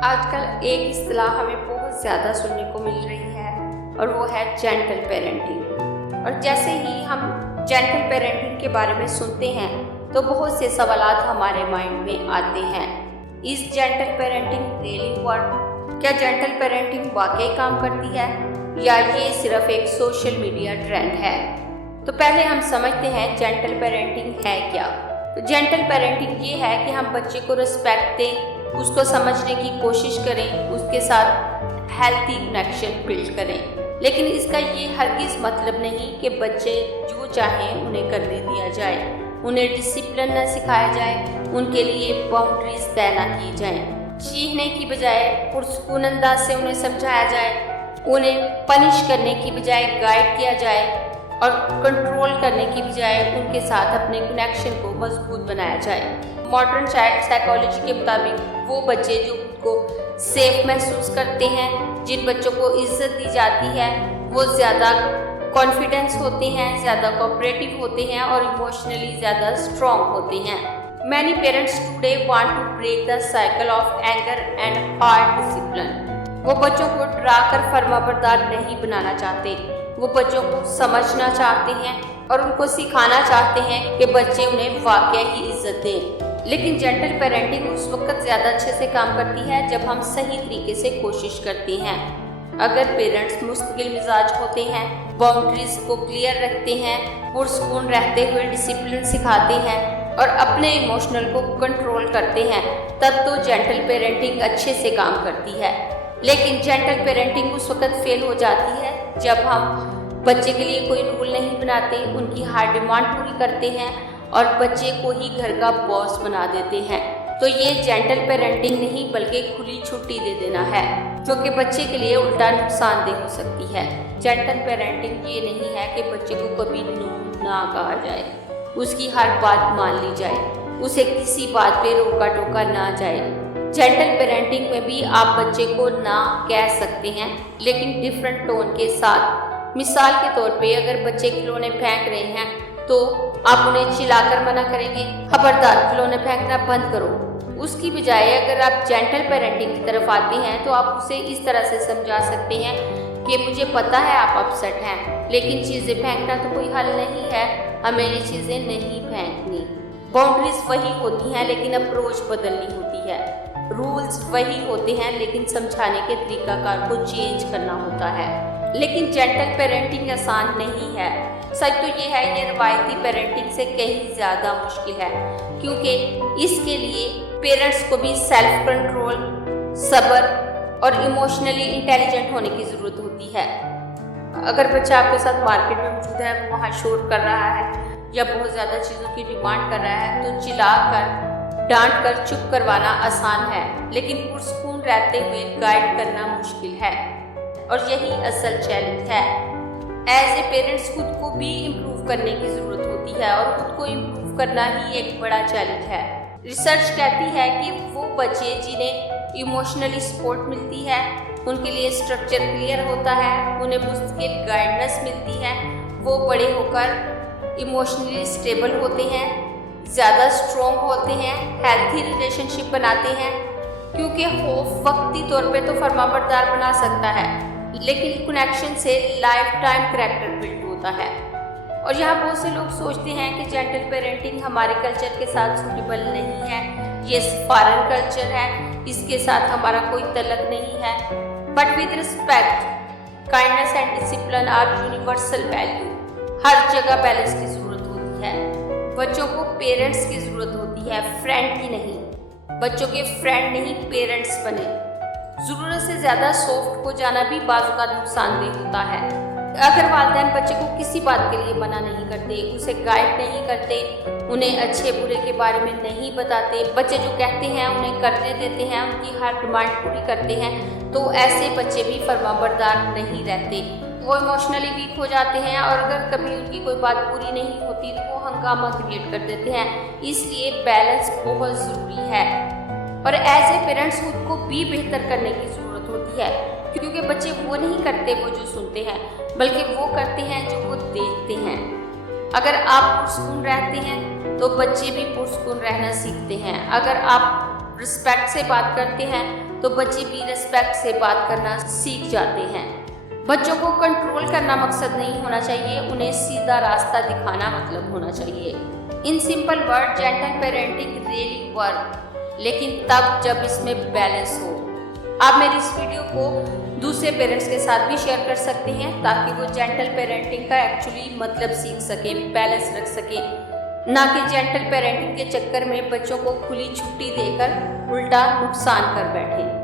आजकल एक इस्तिलाह हमें बहुत ज़्यादा सुनने को मिल रही है और वो है जेंटल पेरेंटिंग। और जैसे ही हम जेंटल पेरेंटिंग के बारे में सुनते हैं तो बहुत से सवालात हमारे माइंड में आते हैं। Is gentle parenting really work? क्या जेंटल पेरेंटिंग वाकई काम करती है या ये सिर्फ एक सोशल मीडिया ट्रेंड है? तो पहले हम समझते हैं जेंटल पेरेंटिंग है क्या। तो जेंटल पेरेंटिंग ये है कि हम बच्चे को रिस्पेक्ट दें, उसको समझने की कोशिश करें, उसके साथ हेल्थी कनेक्शन बिल्ड करें। लेकिन इसका ये हरगिज़ मतलब नहीं कि बच्चे जो चाहें उन्हें करने दिया जाए, उन्हें डिसिप्लिन न सिखाया जाए, उनके लिए बाउंड्रीज तय न की जाएं। चीखने की बजाय पुरसुकून अंदाज से उन्हें समझाया जाए, उन्हें पनिश करने की बजाय गाइड किया जाए और कंट्रोल करने की बजाय उनके साथ अपने कनेक्शन को मजबूत बनाया जाए। मॉडर्न चाइल्ड साइकोलॉजी के मुताबिक वो बच्चे जो खुद को सेफ महसूस करते हैं, जिन बच्चों को इज्जत दी जाती है, वो ज़्यादा कॉन्फिडेंस होते हैं, ज़्यादा कोऑपरेटिव होते हैं और इमोशनली ज़्यादा स्ट्रॉन्ग होते हैं। Many parents today want to break the cycle of anger and hard discipline. वो बच्चों को डराकर फर्माबरदार नहीं बनाना चाहते, वो बच्चों को समझना चाहते हैं और उनको सिखाना चाहते हैं कि बच्चे उन्हें वाकई ही इज्जत दें। लेकिन जेंटल पेरेंटिंग उस वक्त ज़्यादा अच्छे से काम करती है जब हम सही तरीके से कोशिश करते हैं। अगर पेरेंट्स मुस्तकिल मिजाज होते हैं, बाउंड्रीज को क्लियर रखते हैं, पुरसुकून रहते हुए डिसिप्लिन सिखाते हैं और अपने इमोशनल को कंट्रोल करते हैं, तब तो जेंटल पेरेंटिंग अच्छे से काम करती है। लेकिन जेंटल पेरेंटिंग उस वक्त फेल हो जाती है जब हम बच्चे के लिए कोई रूल नहीं बनाते, उनकी हर डिमांड पूरी करते हैं और बच्चे को ही घर का बॉस बना देते हैं। तो ये जेंटल पेरेंटिंग नहीं बल्कि खुली छुट्टी दे देना है, जो कि बच्चे के लिए उल्टा नुकसानदेह हो सकती है। जेंटल पेरेंटिंग ये नहीं है कि बच्चे को कभी नो ना कहा जाए, उसकी हर बात मान ली जाए, उसे किसी बात पे रोका टोका ना जाए। जेंटल पेरेंटिंग में भी आप बच्चे को ना कह सकते हैं, लेकिन डिफरेंट टोन के साथ। मिसाल के तौर पे अगर बच्चे खिलौने फेंक रहे हैं तो आप उन्हें चिल्लाकर मना करेंगे, खबरदार खिलौने फेंकना बंद करो। उसकी बजाय अगर आप जेंटल पेरेंटिंग की तरफ आते हैं तो आप उसे इस तरह से समझा सकते हैं कि मुझे पता है आप अपसेट हैं, लेकिन चीज़ें फेंकना तो कोई हल नहीं है, हमें ये चीज़ें नहीं फेंकनी। बाउंड्रीज वही होती हैं लेकिन अप्रोच बदलनी होती है। रूल्स वही होते हैं लेकिन समझाने के तरीकाकार को चेंज करना होता है। लेकिन जेंटल पेरेंटिंग आसान नहीं है। सच तो ये है, ये रवायती पेरेंटिंग से कहीं ज़्यादा मुश्किल है, क्योंकि इसके लिए पेरेंट्स को भी सेल्फ कंट्रोल, सब्र और इमोशनली इंटेलिजेंट होने की ज़रूरत होती है। अगर बच्चा आपके साथ मार्केट में मौजूद है, वो वहाँ शोर कर रहा है या बहुत ज़्यादा चीज़ों की डिमांड कर रहा है, तो चिल्ला कर डांट कर चुप करवाना आसान है, लेकिन पुरसुकून रहते हुए गाइड करना मुश्किल है। और यही असल चैलेंज है। एज ए पेरेंट्स खुद को भी इम्प्रूव करने की ज़रूरत होती है और खुद को इम्प्रूव करना ही एक बड़ा चैलेंज है। रिसर्च कहती है कि वो बच्चे जिन्हें इमोशनली सपोर्ट मिलती है, उनके लिए स्ट्रक्चर क्लियर होता है, उन्हें मुस्तकिल गाइडेंस मिलती है, वो बड़े होकर इमोशनली स्टेबल होते हैं, ज़्यादा स्ट्रॉन्ग होते हैं, हेल्थी रिलेशनशिप बनाते हैं। क्योंकि खौफ वक्ती तौर पे तो फर्माबरदार बना सकता है, लेकिन कनेक्शन से लाइफ टाइम कैरेक्टर बिल्ड होता है। और यहाँ बहुत से लोग सोचते हैं कि जेंटल पेरेंटिंग हमारे कल्चर के साथ सूटेबल नहीं है, ये फॉरेन कल्चर है, इसके साथ हमारा कोई तल्लक नहीं है। But with respect, kindness and discipline are universal value. हर जगह बैलेंस की ज़रूरत होती है। बच्चों को पेरेंट्स की ज़रूरत होती है, फ्रेंड की नहीं। बच्चों के फ्रेंड नहीं पेरेंट्स बने। ज़रूरत से ज़्यादा सॉफ्ट हो जाना भी बाज़ का नुकसानदेह होता है। अगर वालिदैन बच्चे को किसी बात के लिए मना नहीं करते, उसे गाइड नहीं करते, उन्हें अच्छे बुरे के बारे में नहीं बताते, बच्चे जो कहते हैं उन्हें करने देते हैं, उनकी हर डिमांड पूरी करते हैं, तो ऐसे बच्चे भी फर्माबरदार नहीं रहते। वो इमोशनली वीक हो जाते हैं और अगर कभी उनकी कोई बात पूरी नहीं होती तो वो हंगामा क्रिएट कर देते हैं। इसलिए बैलेंस बहुत ज़रूरी है और एज ए पेरेंट्स खुद को भी बेहतर करने की ज़रूरत होती है, क्योंकि बच्चे वो नहीं करते वो जो सुनते हैं, बल्कि वो करते हैं जो वो देखते हैं। अगर आप पुरसुकून रहते हैं तो बच्चे भी पुरसुकून रहना सीखते हैं। अगर आप रिस्पेक्ट से बात करते हैं तो बच्चे भी रिस्पेक्ट से बात करना सीख जाते हैं। बच्चों को कंट्रोल करना मकसद नहीं होना चाहिए, उन्हें सीधा रास्ता दिखाना मतलब होना चाहिए। In simple word gentle parenting really work, लेकिन तब जब इसमें बैलेंस हो। आप मेरी इस वीडियो को दूसरे पेरेंट्स के साथ भी शेयर कर सकते हैं ताकि वो जेंटल पेरेंटिंग का एक्चुअली मतलब सीख सकें, बैलेंस रख सकें, ना कि जेंटल पेरेंटिंग के चक्कर में बच्चों को खुली छुट्टी देकर उल्टा नुकसान कर बैठें।